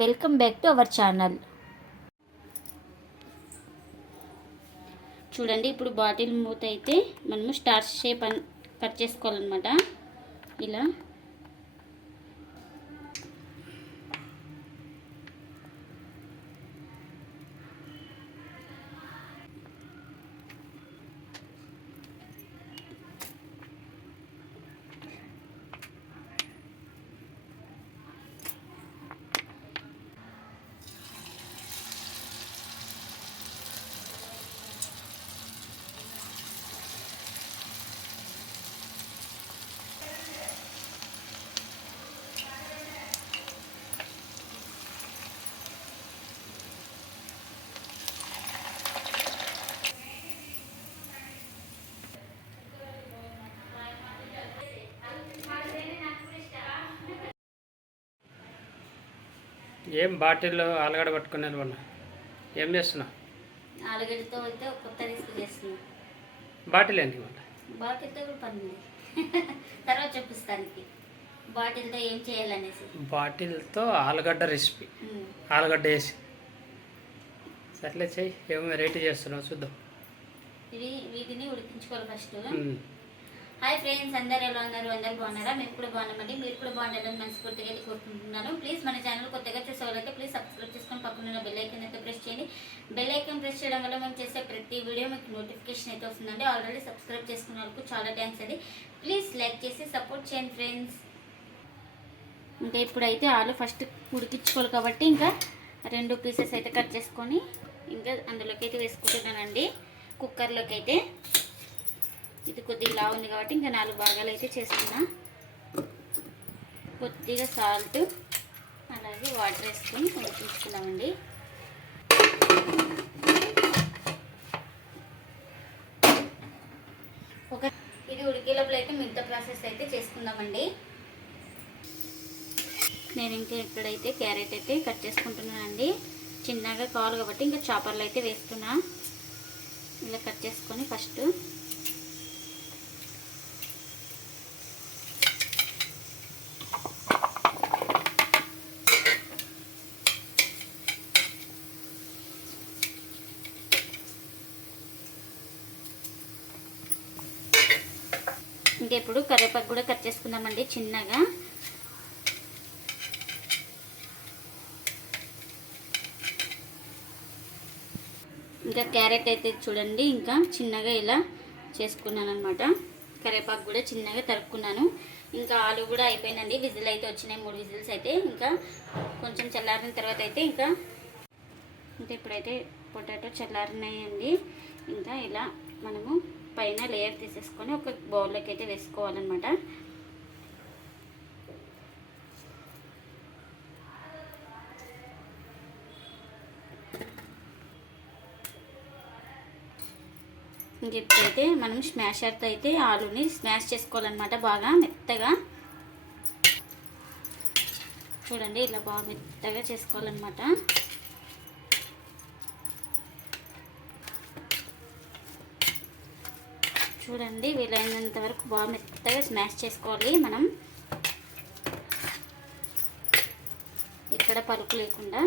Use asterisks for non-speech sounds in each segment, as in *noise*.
Welcome back to our channel. చూడండి ఇప్పుడు bottle మూత అయితే మనము స్టార్ షేప్ అని కట్ చేసుకోవాలన్నమాట. ఇలా. ఏం బాటిల్లో ఆలుగడ పట్టుకునేది మొన్న? ఏం చేస్తున్నావు? ఆలుగడ్డతో అయితే కొత్త రిస్క్ చేస్తున్నాం. బాటిల్ ఏంటి మళ్ళీ బాటిల్తో కూడా పని *laughs* తర్వాత చూపిస్తానికి. బాటిల్తో ఏం చేయాలనేసి. బాటిల్తో ఆలుగడ్డ రెసిపీ. ఆలుగడ్డ వేసి. సర్లే చెయ్యి ఏం వెరైటీ చేస్తున్నావు చూద్దాం. ఇవి వీటిని ఉడికించుకోవాలి ఫస్ట్. హాయ్ ఫ్రెండ్స్ అందరు ఎలా ఉన్నారు? అందరు బాగున్నారా? మేము కూడా బాగున్నామండి. మీరు కూడా బాగుండాలని మనస్ఫూర్తిగా అయితే కోరుకుంటున్నాను. ప్లీజ్ మన ఛానల్ కొత్తగా చూసే వాళ్ళైతే ప్లీజ్ సబ్స్క్రైబ్ చేసుకొని పక్కన బెల్ ఐకన్ అయితే ప్రెస్ చేయండి. బెల్ ఐకన్ ప్రెస్ చేయడం వల్ల మేము చేసే ప్రతి వీడియో మీకు నోటిఫికేషన్ అయితే వస్తుందండి. ఆల్రెడీ సబ్స్క్రైబ్ చేసుకున్న వాళ్ళకు చాలా థ్యాంక్స్ అండి. ప్లీజ్ లైక్ చేసి సపోర్ట్ చేయండి ఫ్రెండ్స్ ఇంకా ఇప్పుడైతే ఆలు ఫస్ట్ ఉడికించుకోవాలి కాబట్టి ఇంకా రెండు పీసెస్ అయితే కట్ చేసుకొని ఇంకా అందులోకి అయితే వేసుకుంటున్నానండి. కుక్కర్లోకి అయితే. ఇది కొద్దిగా ఇలా ఉంది కాబట్టి ఇంకా నాలుగు భాగాలు అయితే చేస్తున్నా కొద్దిగా సాల్ట్ అలాగే వాటర్ వేసుకొని ఉడికించుకున్నామండి. ఒక ఇది ఉడికేలోపల అయితే మిగతా ప్రాసెస్ అయితే చేసుకుందామండి. నేను ఇంకా ఇక్కడైతే క్యారెట్ అయితే కట్ చేసుకుంటున్నానండి. చిన్నగా కావాలి కాబట్టి ఇంకా చాపర్లు అయితే వేస్తున్నా. ఇలా కట్ చేసుకొని ఫస్ట్ ఇంకా ఇప్పుడు కరివేపాకు కూడా కట్ చేసుకుందామండి చిన్నగా. ఇంకా క్యారెట్ అయితే చూడండి ఇంకా చిన్నగా ఇలా చేసుకున్నాను అనమాట కరివేపాకు కూడా చిన్నగా తరుక్కున్నాను. ఇంకా ఆలు కూడా అయిపోయిందండి విజిల్ అయితే వచ్చినాయి మూడు విజిల్స్ అయితే. ఇంకా కొంచెం చల్లారిన తర్వాత అయితే ఇంకా ఇంకా ఇప్పుడైతే పొటాటో చల్లారినాయండి. ఇంకా ఇలా మనము పైన లేయర్ తీసేసుకొని ఒక బౌల్లోకి అయితే వేసుకోవాలన్నమాట ఇంకెప్పుడైతే మనం స్మాషర్తో అయితే ఆలుని స్మాష్ చేసుకోవాలన్నమాట బాగా మెత్తగా. చూడండి ఇలా బాగా మెత్తగా చేసుకోవాలన్నమాట. చూడండి వీలైనంత వరకు బాగా మెత్తగా స్మాష్ చేసుకోవాలి మనం. ఇక్కడ పలుకు లేకుండా.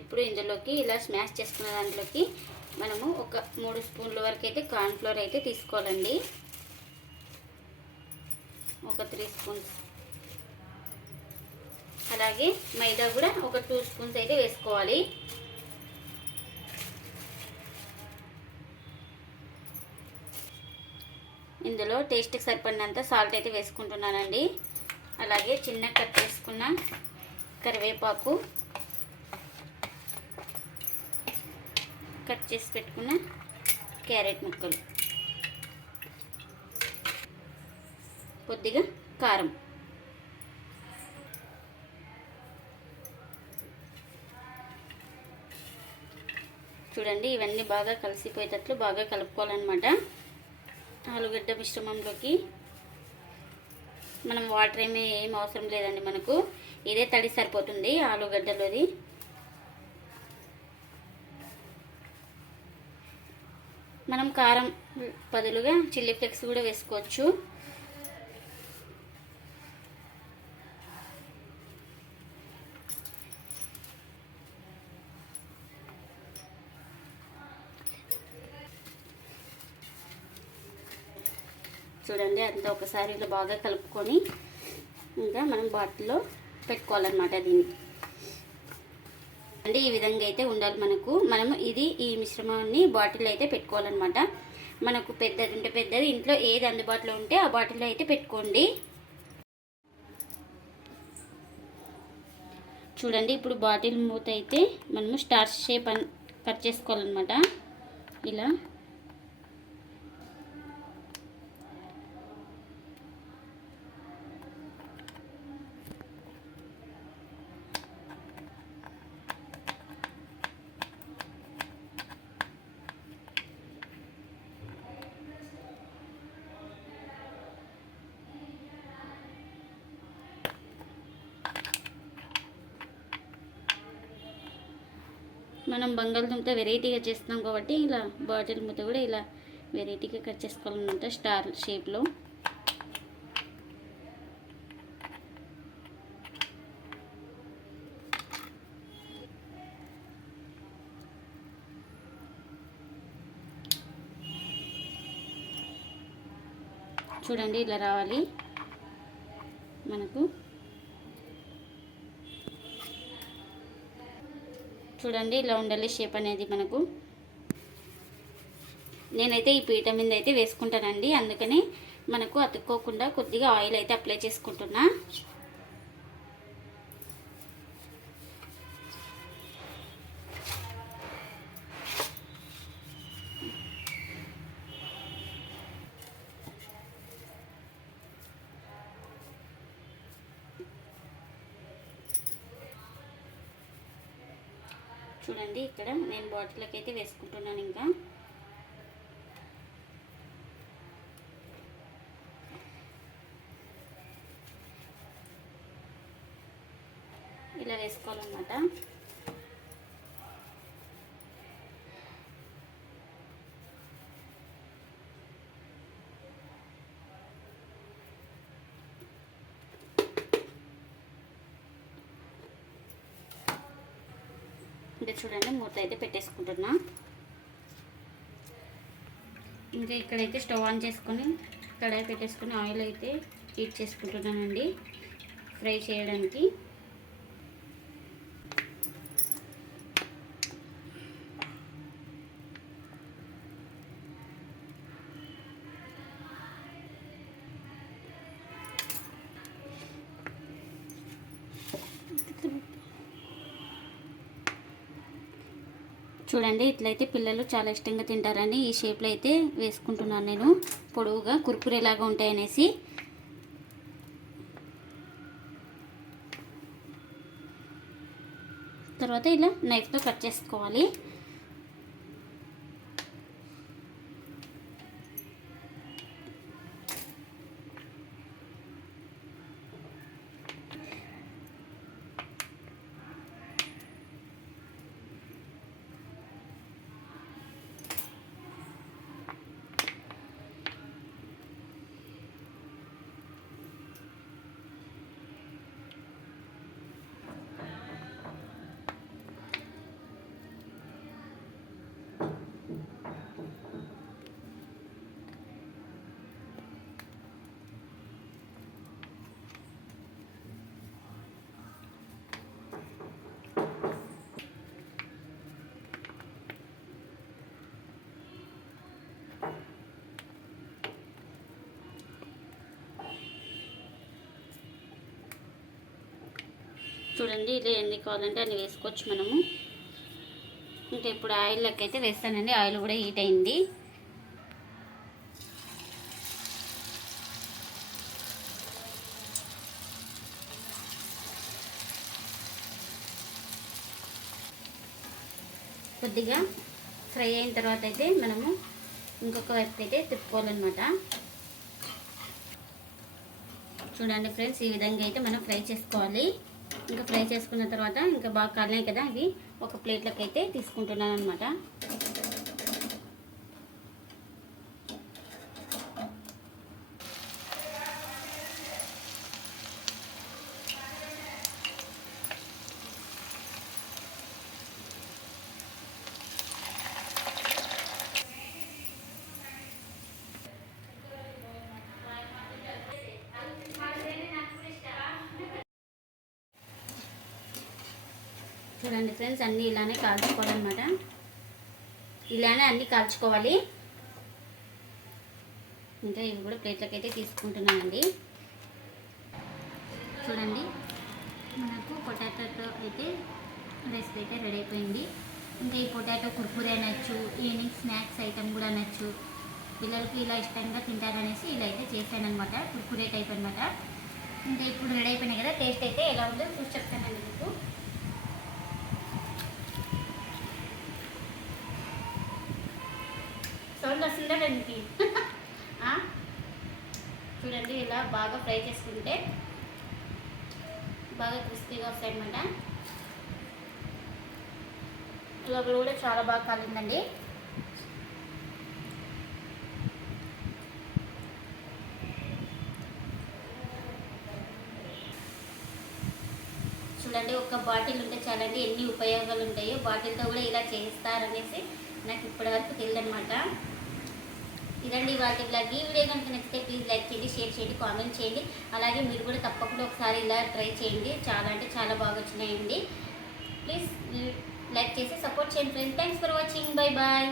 ఇప్పుడు ఇందులోకి ఇలా స్మాష్ చేసుకున్న దాంట్లోకి మనము ఒక మూడు స్పూన్ల వరకు అయితే కార్న్ఫ్లోర్ అయితే తీసుకోవాలండి. ఒక త్రీ స్పూన్స్ అలాగే మైదా కూడా ఒక టూ స్పూన్స్ అయితే వేసుకోవాలి. ఇందులో టేస్ట్కి సరిపడినంత సాల్ట్ అయితే వేసుకుంటున్నానండి. అలాగే చిన్న కట్ చేసుకున్న కరివేపాకు కట్ చేసి పెట్టుకున్న క్యారెట్ ముక్కలు. కొద్దిగా కారం. చూడండి ఇవన్నీ బాగా కలిసిపోయేటట్లు బాగా కలుపుకోవాలన్నమాట. ఆలుగడ్డ మిశ్రమంలోకి మనం వాటర్ ఏమీ ఏం అవసరం లేదండి మనకు. ఇదే తడి సరిపోతుంది ఆలుగడ్డలోది. మనం కారం బదులుగా చిల్లీ ఫ్లేక్స్ కూడా వేసుకోవచ్చు. చూడండి అంతా ఒకసారి ఇలా బాగా కలుపుకొని ఇంకా మనం బాటిల్లో పెట్టుకోవాలన్నమాట దీన్ని. అంటే ఈ విధంగా అయితే ఉండాలి మనకు. మనము ఇది ఈ మిశ్రమాన్ని బాటిల్లో అయితే పెట్టుకోవాలన్నమాట. మనకు పెద్దది ఉంటే పెద్దది ఇంట్లో ఏది అందుబాటులో ఉంటే ఆ బాటిల్లో అయితే పెట్టుకోండి. చూడండి ఇప్పుడు బాటిల్ మూత అయితే మనము స్టార్ షేప్ అని కట్ చేసుకోవాలన్నమాట. ఇలా. మనం బంగాళదుంప వెరైటీగా చేస్తున్నాం కాబట్టి ఇలా బాటిల్ ముద్ద కూడా ఇలా వెరైటీగా కట్ చేసుకోవాలన్నమాట స్టార్ షేప్లో. చూడండి ఇలా రావాలి. మనకు చూడండి ఇలా ఉండాలి షేప్ అనేది మనకు. నేనైతే ఈ పీట మీద అయితే వేసుకుంటానండి. అందుకని మనకు అతుక్కోకుండా కొద్దిగా ఆయిల్ అయితే అప్లై చేసుకుంటున్నా. చూడండి ఇక్కడ నేను బాటిల్లోకి అయితే వేసుకుంటున్నాను ఇంకా. ఇలా వేసుకోవాలన్నమాట. ఇంకా చూడండి మూత అయితే పెట్టేసుకుంటున్నా. ఇంకా ఇక్కడైతే స్టవ్ ఆన్ చేసుకొని కడాయి పెట్టేసుకొని ఆయిల్ అయితే హీట్ చేసుకుంటున్నానండి ఫ్రై చేయడానికి. చూడండి ఇట్లయితే పిల్లలు చాలా ఇష్టంగా తింటారని ఈ షేప్లో అయితే వేసుకుంటున్నాను నేను. పొడవుగా కుర్కురేలాగా ఉంటాయనేసి. తర్వాత ఇలా నైఫ్తో కట్ చేసుకోవాలి. చూడండి ఇలా ఎన్ని కావాలంటే అన్ని వేసుకోవచ్చు మనము. ఇంకా ఇప్పుడు ఆయిల్లోకి అయితే వేస్తానండి. ఆయిల్ కూడా హీట్ అయింది. కొద్దిగా ఫ్రై అయిన తర్వాత అయితే మనము ఇంకొక వైపు అయితే తిప్పుకోవాలన్నమాట. చూడండి ఫ్రెండ్స్ ఈ విధంగా అయితే మనం ఫ్రై చేసుకోవాలి. ఇంకా ఫ్రై చేసుకున్న తర్వాత ఇంకా బాగా కాలినాయి కదా ఇవి. ఒక ప్లేట్లోకి అయితే తీసుకుంటున్నాను అనమాట చూడండి ఫ్రెండ్స్ అన్నీ ఇలానే కాల్చుకోవాలన్నమాట. ఇలానే అన్నీ కాల్చుకోవాలి. ఇంకా ఇవి కూడా ప్లేట్లకి అయితే తీసుకుంటున్నానండి. చూడండి మనకు పొటాటోతో అయితే రెసిపీ అయితే రెడీ అయిపోయింది. ఇంకా ఈ పొటాటో కుర్కురే అనొచ్చు ఈవినింగ్ స్నాక్స్ ఐటమ్ కూడా అనొచ్చు. పిల్లలకి ఇలా ఇష్టంగా తింటారనేసి ఇలా అయితే చేశాను అనమాట కుర్కురే టైప్ అనమాట ఇంకా ఇప్పుడు రెడీ అయిపోయినాయి కదా టేస్ట్ అయితే ఎలా ఉందో చూసి చెప్తానండి మీకు. వస్తుందా దానికి *laughs* చూడండి ఇలా బాగా ఫ్రై చేసుకుంటే బాగా క్రిస్పీగా వస్తాయి అనమాట లోపల కూడా చాలా బాగా కాలిందండి. చూడండి ఒక బాటిల్ ఉంటే చాలండి ఎన్ని ఉపయోగాలు ఉంటాయో. బాటిల్తో కూడా ఇలా చేస్తారనేసి నాకు ఇప్పటివరకు తెలియదనమాట ఇదండి వాటి బ్లాగ్ ఈ వీడియో కనుక నచ్చితే ప్లీజ్ లైక్ చేయండి షేర్ చేయండి కామెంట్ చేయండి. అలాగే మీరు కూడా తప్పకుండా ఒకసారి ఇలా ట్రై చేయండి. చాలా అంటే చాలా బాగా వచ్చినాయండి. ప్లీజ్ లైక్ చేసి సపోర్ట్ చేయండి friends thanks for watching bye bye